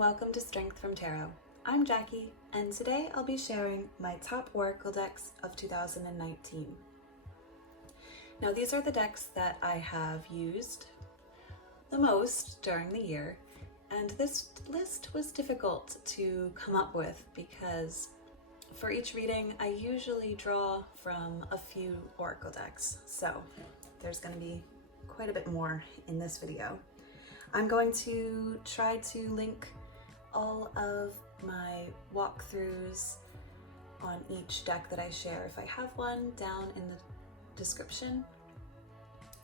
welcome to Strength from Tarot. I'm Jackie, and today I'll be sharing my top oracle decks of 2019. Now, these are the decks that I have used the most during the year, and this list was difficult to come up with because for each reading I usually draw from a few oracle decks, so there's going to be quite a bit more in this video. I'm going to try to link all of my walkthroughs on each deck that I share, if I have one, down in the description.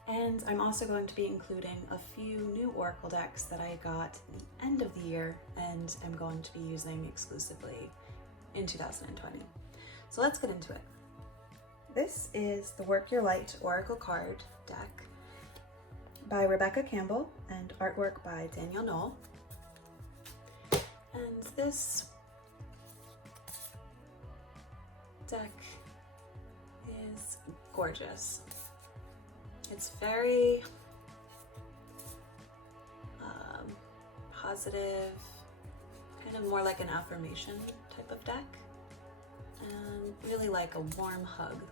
And I'm also going to be including a few new oracle decks that I got at the end of the year and am going to be using exclusively in 2020. So let's get into it. This is the Work Your Light Oracle card deck by Rebecca Campbell and artwork by Daniel Knoll. And this deck is gorgeous. It's very positive, kind of more like an affirmation type of deck, and really like a warm hug.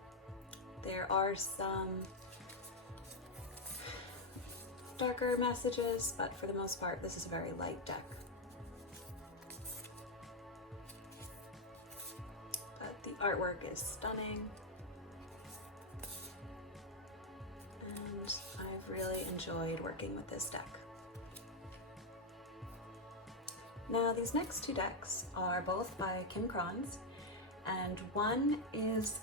There are some darker messages, but for the most part, this is a very light deck. But the artwork is stunning, and I've really enjoyed working with this deck. Now, these next two decks are both by Kim Krans, and one is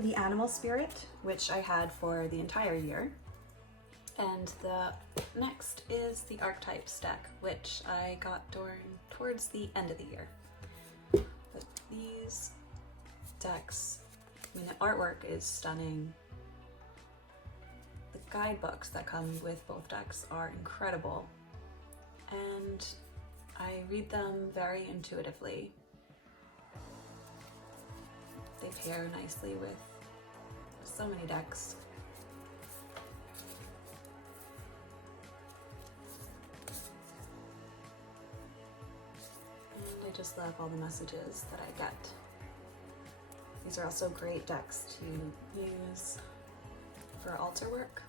the Animal Spirit, which I had for the entire year. And the next is the Archetypes deck, which I got towards the end of the year. But these decks, I mean, the artwork is stunning. The guidebooks that come with both decks are incredible, and I read them very intuitively. They pair nicely with so many decks. I just love all the messages that I get. These are also great decks to use for altar work.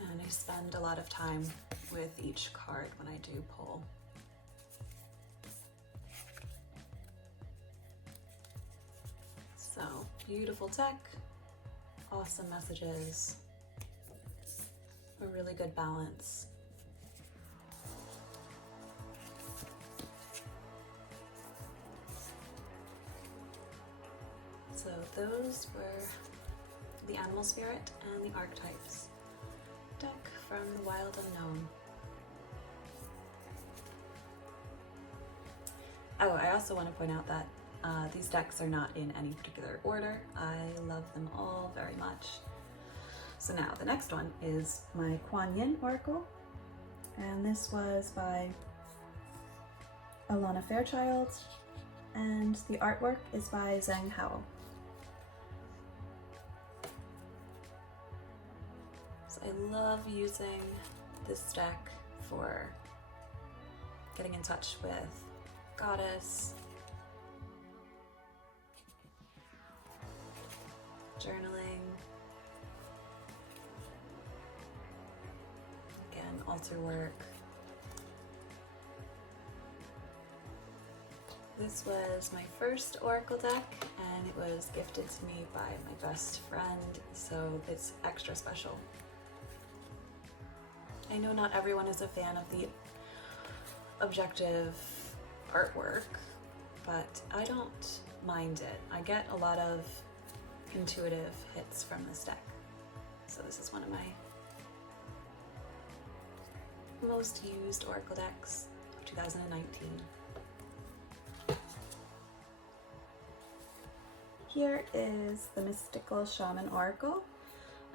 And I spend a lot of time with each card when I do pull. So, beautiful deck, awesome messages, a really good balance. So those were the Animal Spirit and the Archetypes deck from the Wild Unknown. Oh, I also want to point out that these decks are not in any particular order. I love them all very much. So now the next one is my Quan Yin Oracle, and this was by Alana Fairchild, and the artwork is by Zhang Hao. So I love using this deck for getting in touch with Goddess, journaling, again, altar work. This was my first oracle deck, and it was gifted to me by my best friend, so it's extra special. I know not everyone is a fan of the objective artwork, but I don't mind it. I get a lot of intuitive hits from this deck. So this is one of my most used oracle decks of 2019. Here is the Mystical Shaman Oracle,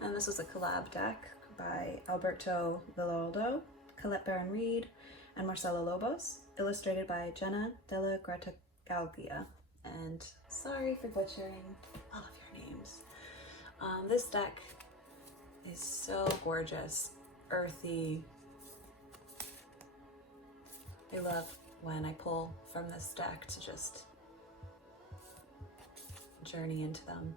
and this was a collab deck by Alberto Villaldo, Colette Baron-Reed, and Marcelo Lobos, illustrated by Jenna Della Gratagaglia. And sorry for butchering all of your names. This deck is so gorgeous, earthy. I love when I pull from this deck to just journey into them.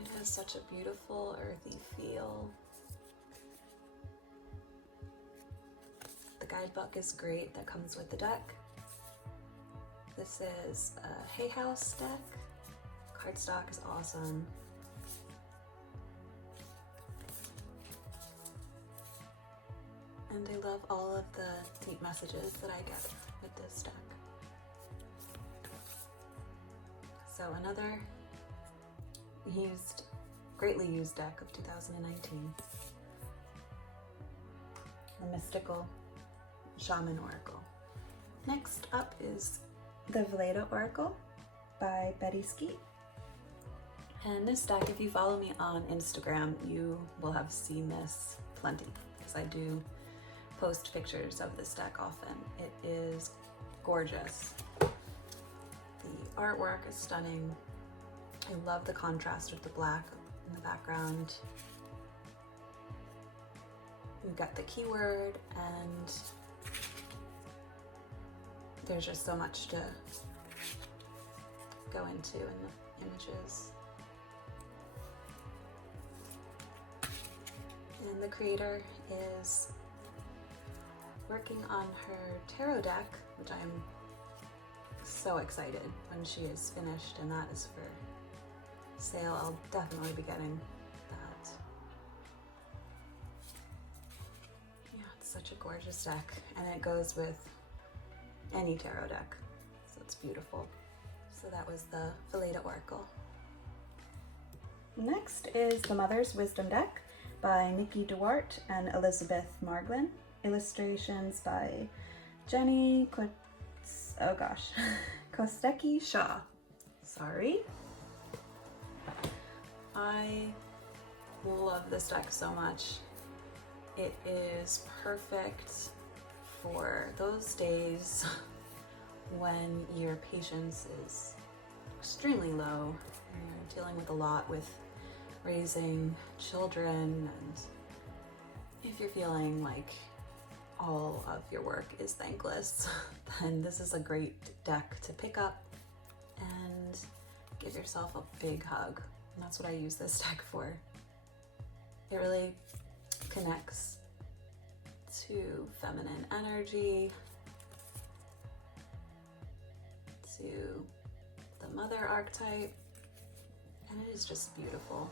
It has such a beautiful earthy feel. The guidebook is great that comes with the deck. This is a Hay House deck. Cardstock is awesome. And I love all of the deep messages that I get with this deck. So another greatly used deck of 2019. The mystical Shaman Oracle. Next up is the Vlado Oracle by Betty Skeet. And this deck, if you follow me on Instagram, you will have seen this plenty, because I do post pictures of this deck often. It is gorgeous. The artwork is stunning. I love the contrast with the black in the background. We've got the keyword, and there's just so much to go into in the images. And the creator is working on her tarot deck, which I'm so excited when she is finished, and that is for sale. I'll definitely be getting that. Yeah, it's such a gorgeous deck, and it goes with any tarot deck, so it's beautiful. So that was the Vlado Oracle. Next is the Mother's Wisdom deck by Nikki Duarte and Elizabeth Marglin. Illustrations by Jenny Kostecki Shaw. Sorry. I love this deck so much. It is perfect for those days when your patience is extremely low and you're dealing with a lot with raising children, and if you're feeling like all of your work is thankless, then this is a great deck to pick up and give yourself a big hug. And that's what I use this deck for. It really connects to feminine energy, to the mother archetype, and it is just beautiful.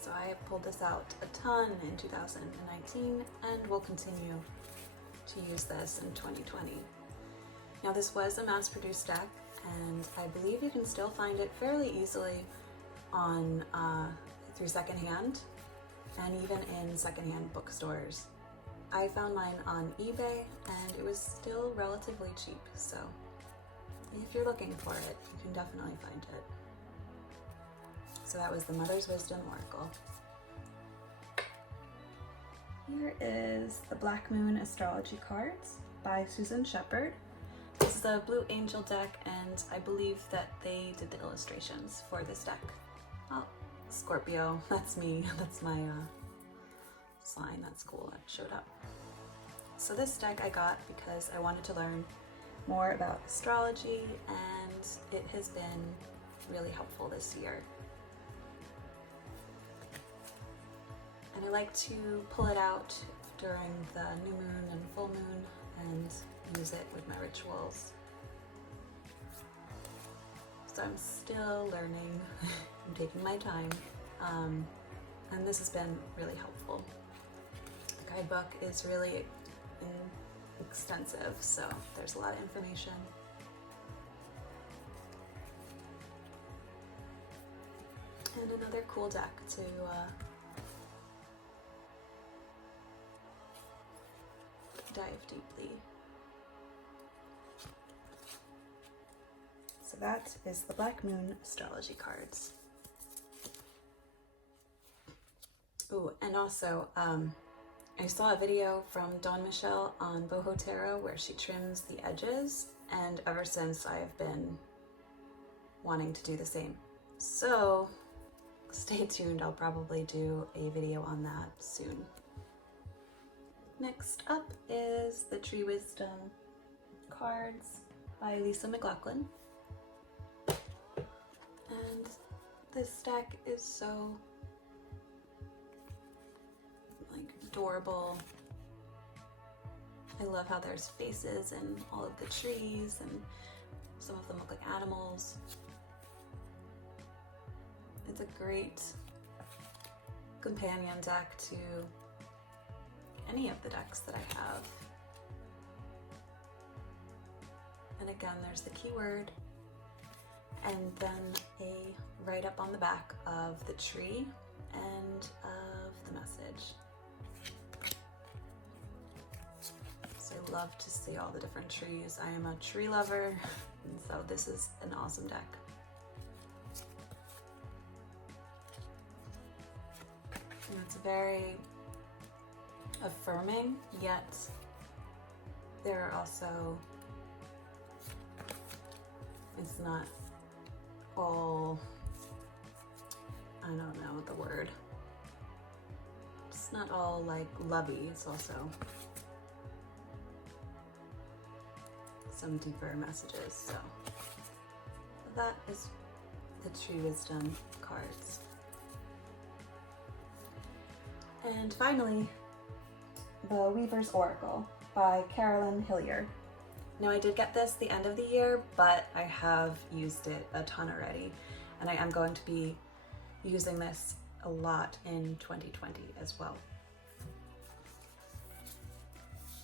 So I pulled this out a ton in 2019 and will continue to use this in 2020. Now this was a mass-produced deck, and I believe you can still find it fairly easily on through secondhand and even in secondhand bookstores. I found mine on eBay and it was still relatively cheap, so if you're looking for it, you can definitely find it. So that was the Mother's Wisdom Oracle. Here is the Black Moon Astrology cards by Susan Shepard. This is a Blue Angel deck, and I believe that they did the illustrations for this deck. Oh, Scorpio, that's me. That's my sign. That's cool, that showed up. So this deck I got because I wanted to learn more about astrology, and it has been really helpful this year. And I like to pull it out during the new moon and full moon and use it with my rituals. So I'm still learning, I'm taking my time, and this has been really helpful. The guidebook is really extensive, so there's a lot of information. And another cool deck to dive deeply. So that is the Black Moon Astrology cards. Ooh, and also I saw a video from Dawn Michelle on Boho Tarot where she trims the edges, and ever since I've been wanting to do the same. So stay tuned, I'll probably do a video on that soon. Next up is the Tree Wisdom cards by Lisa McLaughlin. And this deck is so adorable. I love how there's faces in all of the trees, and some of them look like animals. It's a great companion deck to any of the decks that I have. And again, there's the keyword, and then a write-up on the back of the tree and of the message. So I love to see all the different trees. I am a tree lover, and so this is an awesome deck. And it's very affirming, yet there are also, it's not all, I don't know the word, it's not all like lovey, it's also some deeper messages. So that is the Tree Wisdom cards. And finally, the Weaver's Oracle by Carolyn Hillier. Now, I did get this the end of the year, but I have used it a ton already, and I am going to be using this a lot in 2020 as well.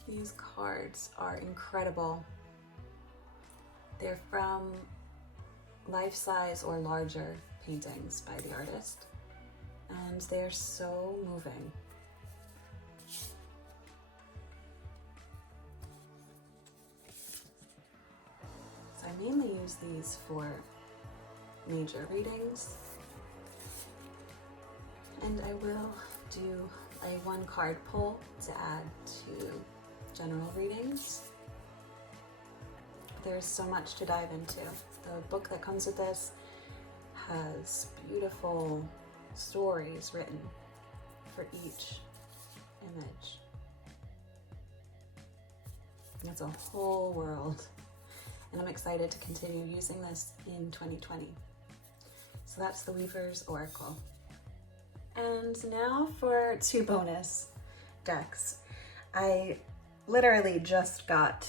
These cards are incredible. They're from life-size or larger paintings by the artist, and they're so moving. So I mainly use these for major readings, and I will do a one card pull to add to general readings. There's so much to dive into. The book that comes with this has beautiful stories written for each image. It's a whole world, and I'm excited to continue using this in 2020. So that's the Weaver's Oracle. And now for two bonus decks. I literally just got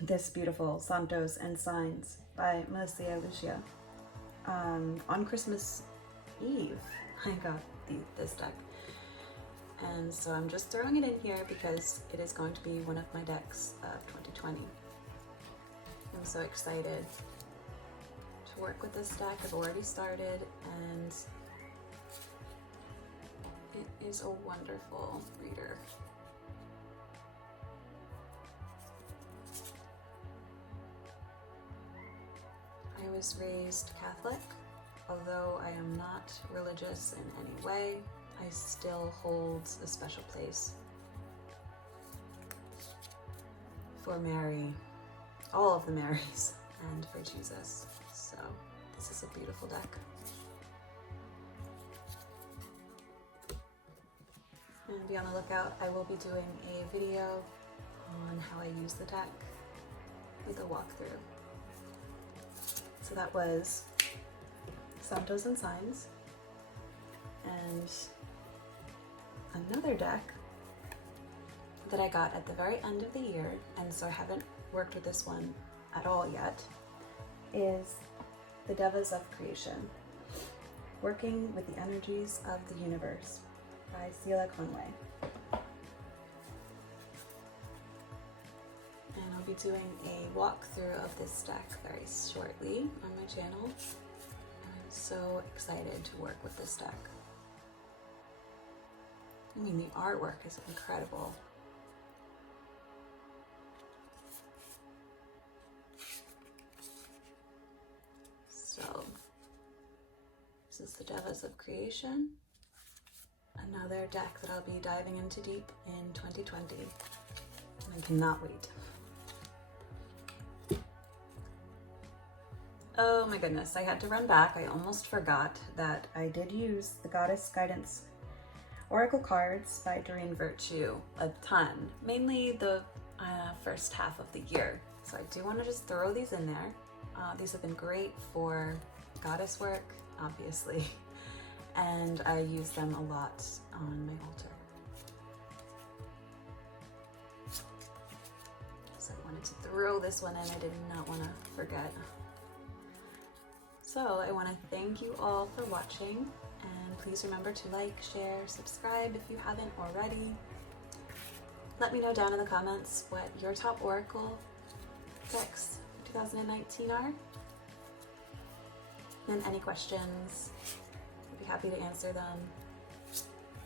this beautiful Santos and Signs by Marcia Lucia. On Christmas Eve, I got this deck. And so I'm just throwing it in here because it is going to be one of my decks of 2020. I'm so excited to work with this deck. I've already started, and it is a wonderful reader. I was raised Catholic. Although I am not religious in any way, I still hold a special place for Mary, all of the Marys, and for Jesus. So this is a beautiful deck. And be on the lookout, I will be doing a video on how I use the deck with a walkthrough. So that was Santos and Signs, and another deck that I got at the very end of the year, and so I haven't worked with this one at all yet, is the Devas of Creation, Working with the Energies of the Universe by Sheila Conway. And I'll be doing a walkthrough of this deck very shortly on my channel. So excited to work with this deck. I mean, the artwork is incredible. So, this is the Devas of Creation. And now another deck that I'll be diving into deep in 2020. I cannot wait. Oh my goodness, I had to run back. I almost forgot that I did use the Goddess Guidance Oracle cards by Doreen Virtue a ton, mainly the first half of the year. So I do want to just throw these in there. These have been great for goddess work, obviously, and I use them a lot on my altar. So I wanted to throw this one in. I did not want to forget. So I want to thank you all for watching, and please remember to like, share, subscribe if you haven't already. Let me know down in the comments what your top Oracle decks for 2019 are. And any questions, I'd be happy to answer them.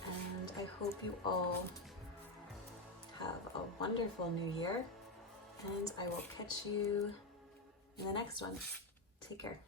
And I hope you all have a wonderful new year, and I will catch you in the next one. Take care.